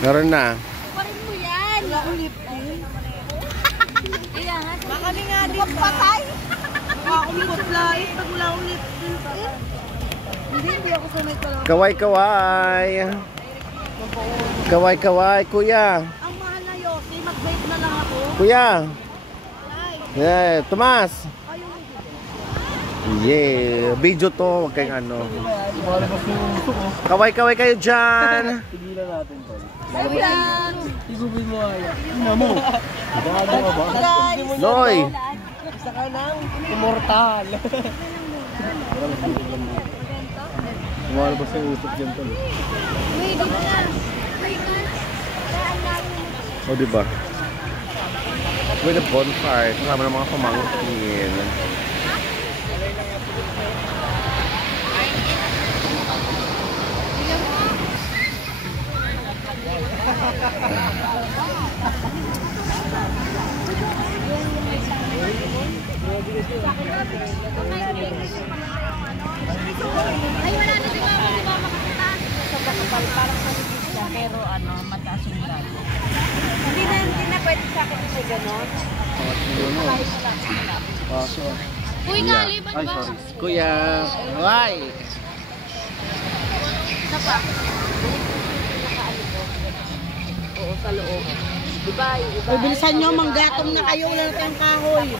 Meron na. Parin mo yan. Wala akong lip tint. Baka kami nga din ba? Patay. Akong putlain pag wala akong lip tint. Hindi ako sanay ka lang. Kaway-kaway. Kaway-kaway, kuya. Ang mahal na Yossi, mag-bake na lang ako. Kuya. Yeah, Tomas. Yeah, video to, wag kayong ano. Kaway-kaway kayo dyan. Tigilan natin to. Ayan. Igubil mo kaya. Ina mo. Baka ba? Noy. Isa ka ng immortal. Lumalabas yung usap dyan to. Wait, dito na. O, diba? With a bonfire, kasama ng mga pamangkin. Ay, wala na si Mama. Si Mama kasi parang siya, pero ano, mataas yung grado. Hindi na pwede sa akin may ganon. Uy, ngaliban ba? Kuya, why? Isa pa. Oo, sa loob. Diba? Bilisan nyo, manggatong na kayo, wala na tayong kahoy.